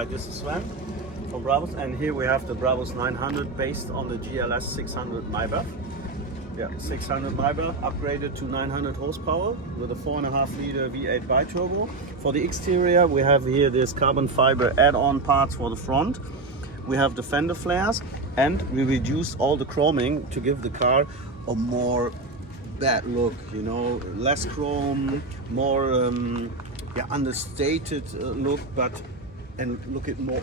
Hi, this is Sven from Brabus, and here we have the Brabus 900 based on the GLS 600 Maybach. Yeah, 600 Maybach upgraded to 900 horsepower with a 4.5 liter V8 bi-turbo. For the exterior, we have here this carbon fiber add-on parts for the front. We have the fender flares, and we reduced all the chroming to give the car a more bad look, you know, less chrome, more understated look, and look it more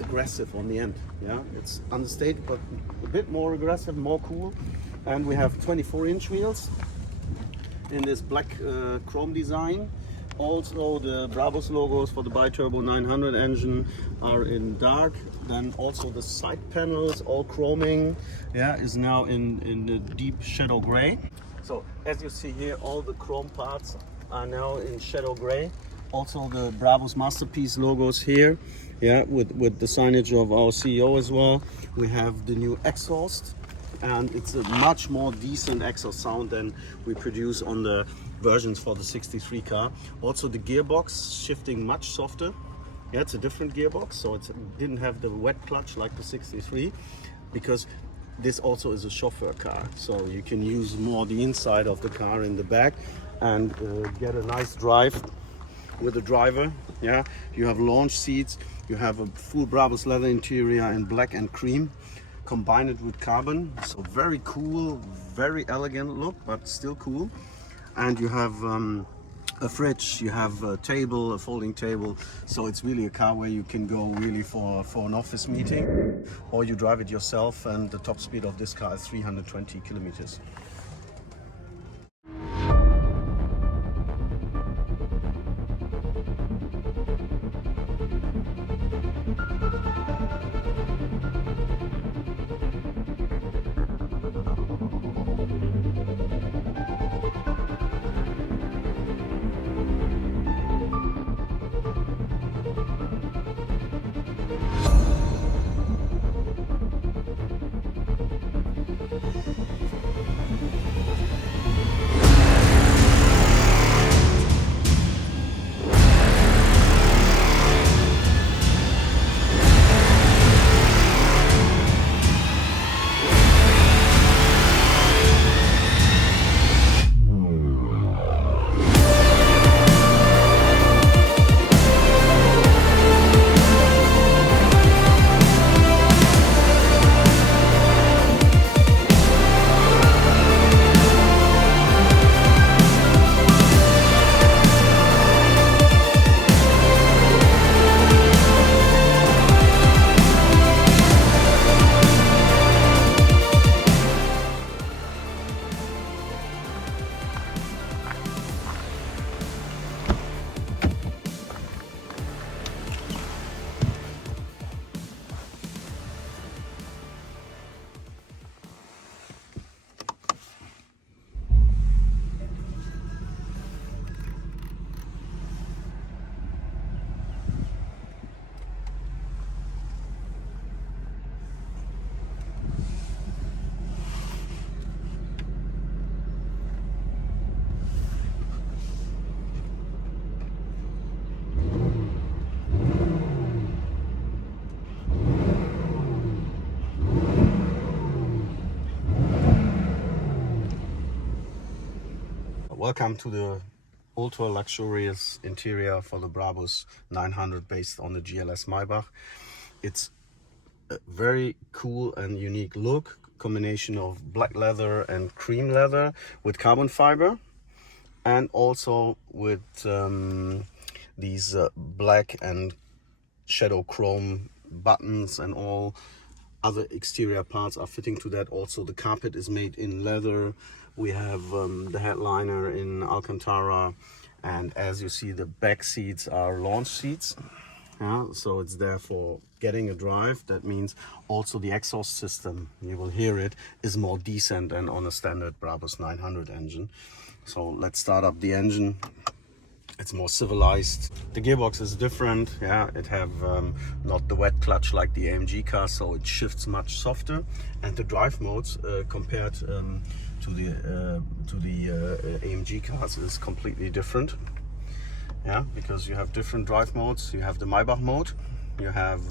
aggressive on the end. Yeah, it's understated but a bit more aggressive, more cool. And we have 24-inch wheels in this black chrome design. Also the Brabus logos for the bi-turbo 900 engine are in dark. Then also the side panels, all chroming, yeah, is now in the deep shadow gray. So as you see here, all the chrome parts are now in shadow gray. Also the Brabus masterpiece logos here, yeah, with the signage of our CEO as well. We have the new exhaust, and it's a much more decent exhaust sound than we produce on the versions for the 63 car. Also the gearbox shifting much softer. Yeah, it's a different gearbox, so it didn't have the wet clutch like the 63, because this also is a chauffeur car, so you can use more the inside of the car in the back and get a nice drive with the driver. Yeah, you have launch seats, you have a full Brabus leather interior in black and cream, combine it with carbon, so very cool, very elegant look, but still cool. And you have a fridge, you have a table, a folding table, so it's really a car where you can go really for an office meeting, or you drive it yourself, and the top speed of this car is 320 kilometers. Welcome to the ultra luxurious interior for the Brabus 900 based on the GLS Maybach. It's a very cool and unique look, combination of black leather and cream leather with carbon fiber, and also with these black and shadow chrome buttons, and all other exterior parts are fitting to that. Also the carpet is made in leather. We have the headliner in Alcantara, and as you see, the back seats are launch seats. Yeah, so it's there for getting a drive. That means also the exhaust system, you will hear it, is more decent than on a standard Brabus 900 engine. So let's start up the engine. It's more civilized. The gearbox is different. Yeah, it have not the wet clutch like the AMG car, so it shifts much softer. And the drive modes compared to the AMG cars is completely different. Yeah, because you have different drive modes. You have the Maybach mode, you have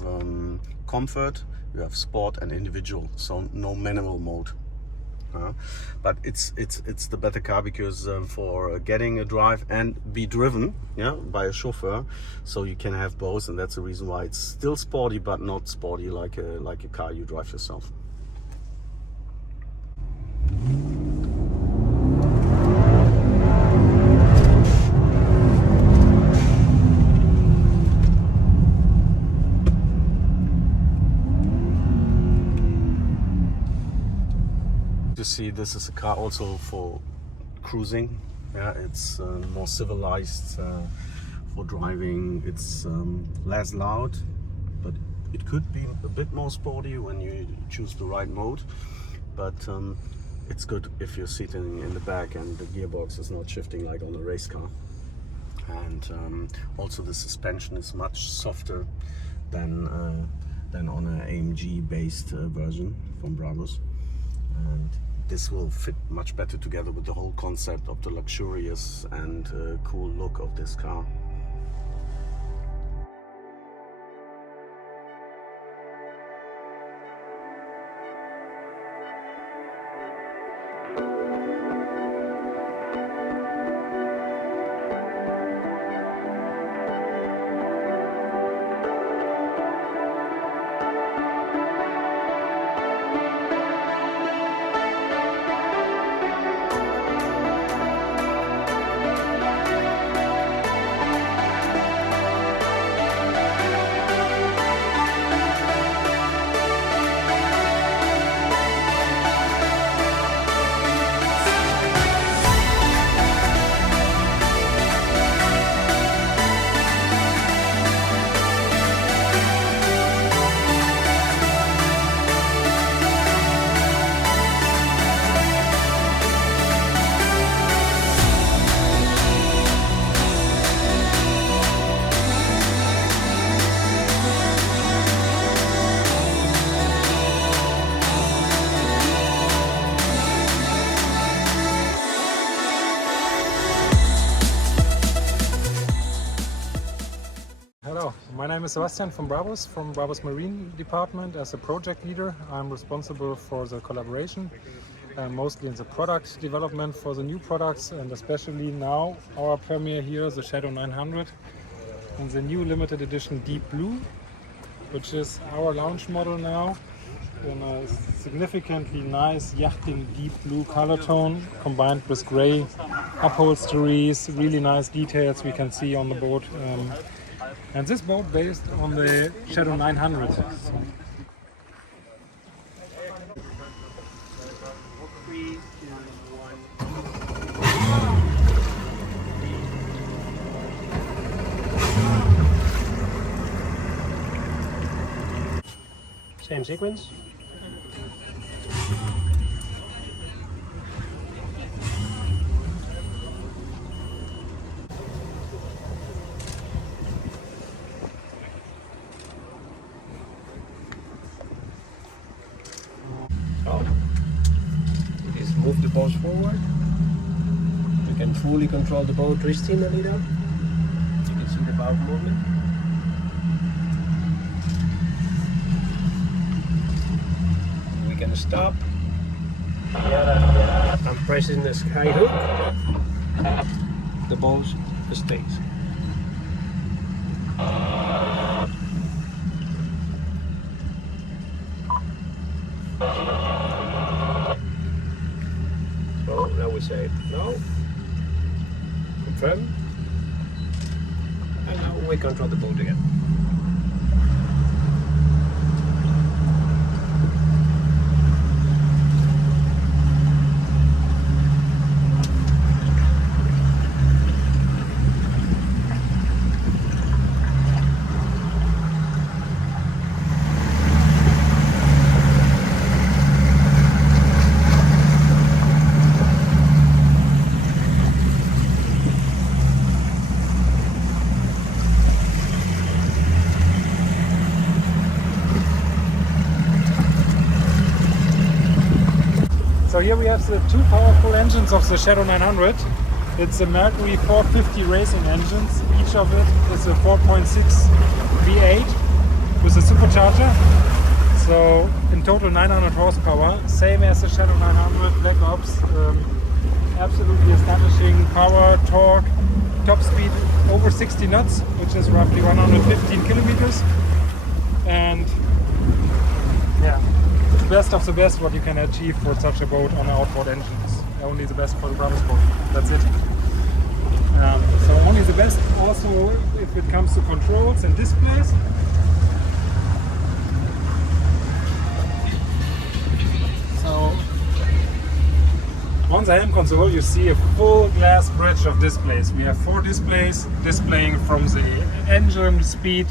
comfort, you have sport and individual, so no manual mode. But it's the better car because for getting a drive and be driven, yeah, by a chauffeur, so you can have both, and that's the reason why it's still sporty but not sporty like a car you drive yourself. You see, this is a car also for cruising. Yeah, it's more civilized for driving. It's less loud, but it could be a bit more sporty when you choose the right mode. But it's good if you're sitting in the back and the gearbox is not shifting like on a race car. And also the suspension is much softer than on an AMG based version from Brabus. And this will fit much better together with the whole concept of the luxurious and cool look of this car. My name is Sebastian from Brabus Marine department. As a project leader, I'm responsible for the collaboration, mostly in the product development for the new products, and especially now our premiere here, the Shadow 900, and the new limited edition Deep Blue, which is our launch model now, in a significantly nice yachting deep blue color tone, combined with gray upholsteries, really nice details we can see on the boat. And this boat based on the Shadow 900. Same sequence. Just move the boat forward. You can fully control the boat twisting a little. You can see the valve movement. We can stop. I'm pressing the sky hook. The boat stays. So now we say no, confirm, and now we control the boat again. So here we have the two powerful engines of the Shadow 900. It's the Mercury 450 racing engines. Each of it is a 4.6 V8 with a supercharger. So in total 900 horsepower, same as the Shadow 900 Black Ops. Absolutely astonishing power, torque, top speed over 60 knots, which is roughly 115 kilometers. And yeah, the best of the best what you can achieve for such a boat on an outboard engine. Is only the best for the Brabus boat. That's it. So only the best also if it comes to controls and displays. So on the helm console you see a full glass bridge of displays. We have 4 displays displaying from the engine, speed,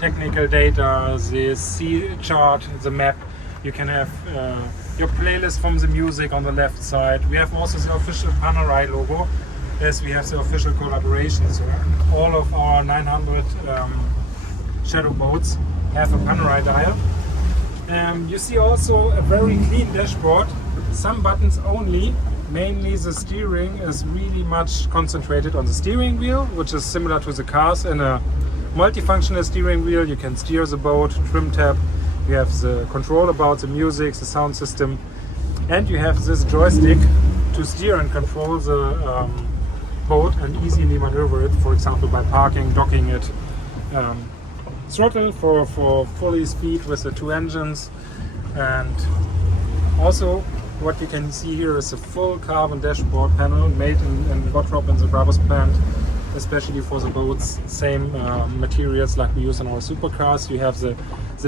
technical data, the sea chart, the map. You can have your playlist from the music on the left side. We have also the official Panerai logo, as we have the official collaboration. So all of our 900 Shadow boats have a Panerai dial. You see also a very clean dashboard, some buttons only. Mainly the steering is really much concentrated on the steering wheel, which is similar to the cars. In a multifunctional steering wheel you can steer the boat, trim tab, you have the control about the music, the sound system, and you have this joystick to steer and control the boat and easily maneuver it, for example by parking, docking it. Throttle for fully speed with the 2 engines, and also what you can see here is a full carbon dashboard panel made in Bottrop in the Brabus plant, especially for the boats. Same materials like we use on our supercars. You have the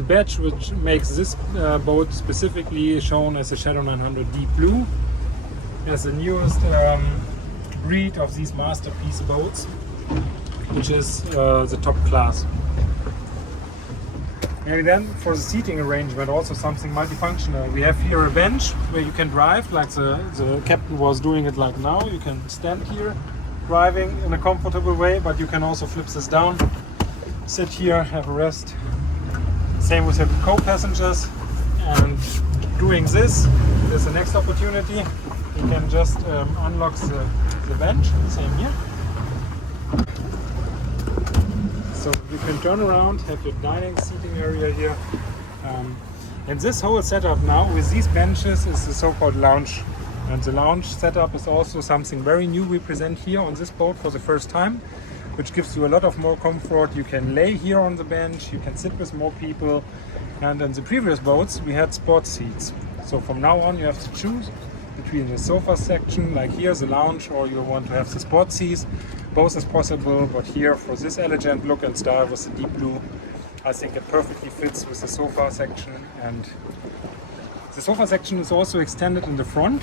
badge which makes this boat specifically shown as a Shadow 900 Deep Blue, as the newest breed of these masterpiece boats, which is the top class. And then for the seating arrangement, also something multifunctional. We have here a bench where you can drive, like the captain was doing it like now. You can stand here driving in a comfortable way, but you can also flip this down, sit here, have a rest. Same with your co-passengers. And doing this, there's the next opportunity. You can just unlock the bench, same here. So you can turn around, have your dining seating area here. And this whole setup now with these benches is the so-called lounge. And the lounge setup is also something very new we present here on this boat for the first time, which gives you a lot of more comfort. You can lay here on the bench, you can sit with more people. And in the previous boats we had sport seats. So from now on you have to choose between the sofa section, like here the lounge, or you want to have the sport seats. Both is possible, but here for this elegant look and style with the deep blue, I think it perfectly fits with the sofa section. And the sofa section is also extended in the front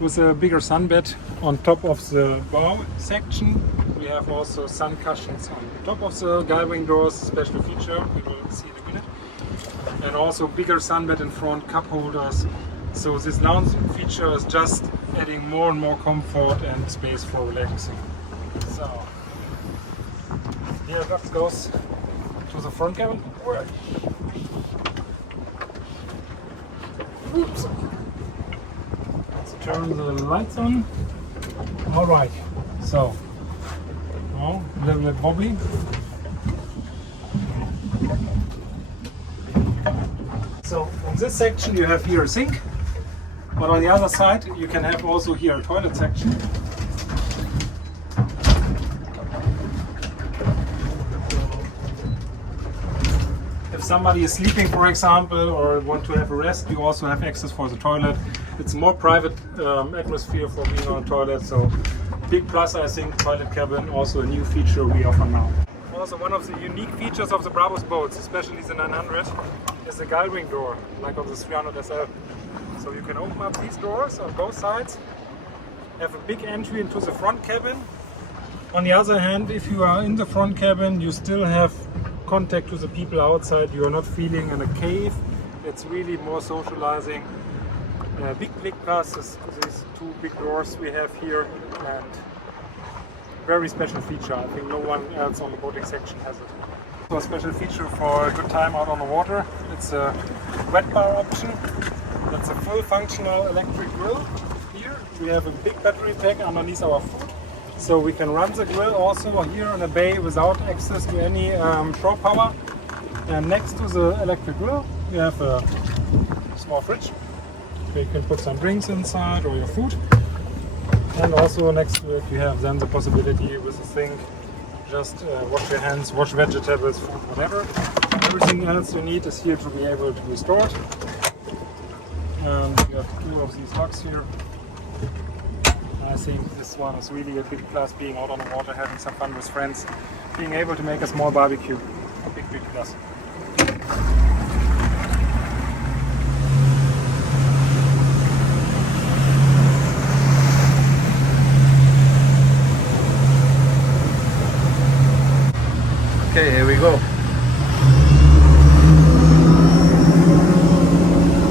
with a bigger sunbed on top of the bow section. We have also sun cushions on top of the guy wing doors, special feature, we will see in a minute. And also bigger sunbed in front, cup holders. So this lounge feature is just adding more and more comfort and space for relaxing. So here that goes to the front cabin. Oops. Let's turn the lights on. All right. So now a little bit wobbly. So on this section you have here a sink, but on the other side you can have also here a toilet section. If somebody is sleeping, for example, or want to have a rest, you also have access for the toilet. It's a more private atmosphere for being on a toilet, so big plus, I think, toilet cabin, also a new feature we offer now. Also one of the unique features of the Brabus boats, especially the 900, is the guy wing door, like on the 300 SL. So you can open up these doors on both sides, have a big entry into the front cabin. On the other hand, if you are in the front cabin, you still have contact to the people outside. You are not feeling in a cave. It's really more socializing. Big plus is these 2 big doors we have here, and very special feature. I think no one else on the boating section has it. So a special feature for a good time out on the water. It's a wet bar option. That's a full functional electric grill. Here we have a big battery pack underneath our foot. So we can run the grill also here in a bay without access to any shore power. And next to the electric grill, you have a small fridge where you can put some drinks inside or your food. And also next to it, you have then the possibility with the sink, just wash your hands, wash vegetables, food, whatever. Everything else you need is here to be able to be stored. And you have two of these hooks here. I think this one is really a big plus, being out on the water, having some fun with friends, being able to make a small barbecue. A big plus. Okay, here we go.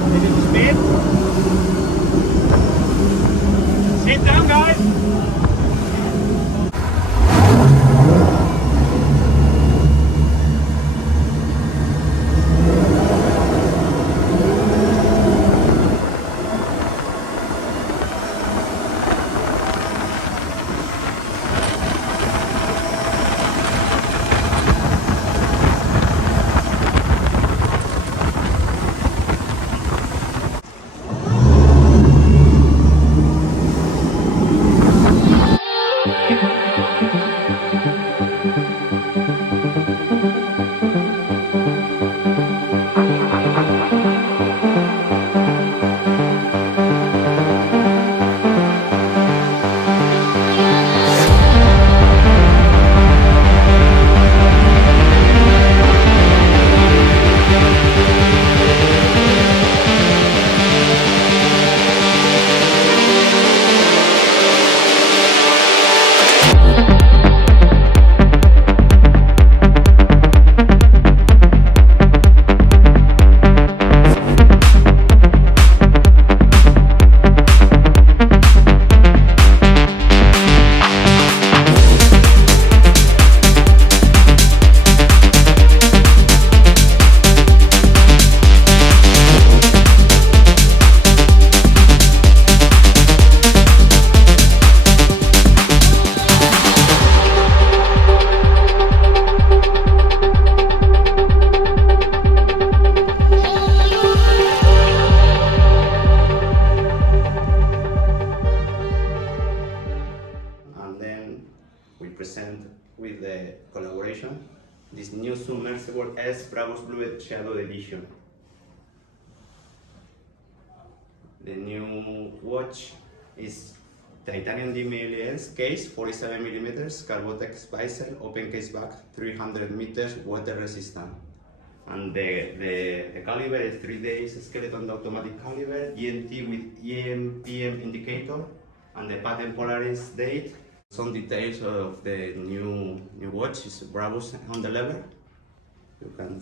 Ready to speed? Sit down, guys! With the collaboration, this new submersible S Brabus Shadow edition. The new watch is titanium elegance case, 47mm, Carbotex bezel, open case back, 300 meters, water resistant. And the caliber is 3 days skeleton automatic caliber, GMT with EM/PM indicator, and the patent Polaris date. Some details of the new watch is Brabus on the lever. You can.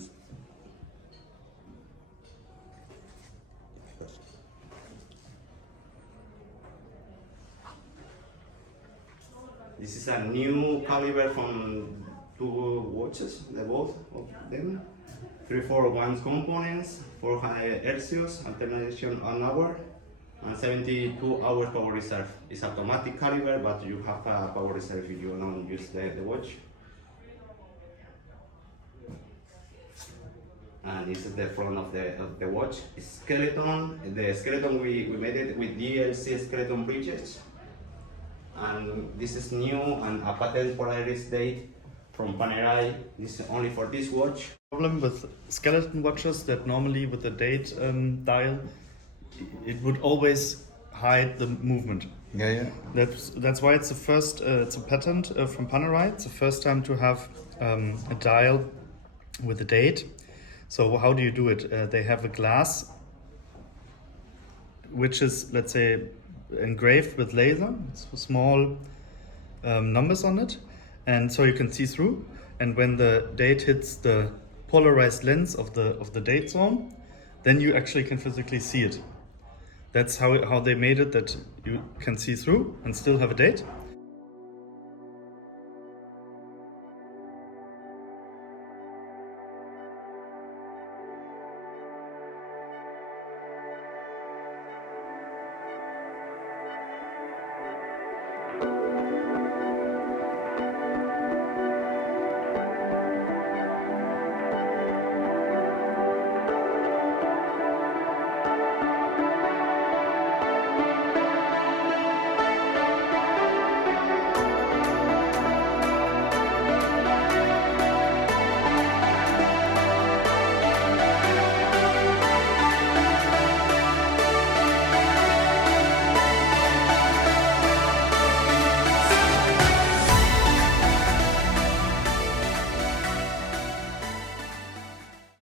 This is a new caliber from two watches, the both of them. 341 components, 400 Celsius, alternation an hour, and 72 hours power reserve. It's automatic caliber, but you have a power reserve if you don't use the watch. And this is the front of the watch. It's skeleton. The skeleton we made it with GLS skeleton bridges. And this is new and a patent Polaris date from Panerai. This is only for this watch. Problem with skeleton watches that normally with the date dial, it would always hide the movement. Yeah. That's why it's the first. It's a patent from Panerai. It's the first time to have a dial with a date. So how do you do it? They have a glass, which is, let's say, engraved with laser. It's small numbers on it, and so you can see through. And when the date hits the polarized lens of the date zone, then you actually can physically see it. That's how they made it, that you can see through and still have a date.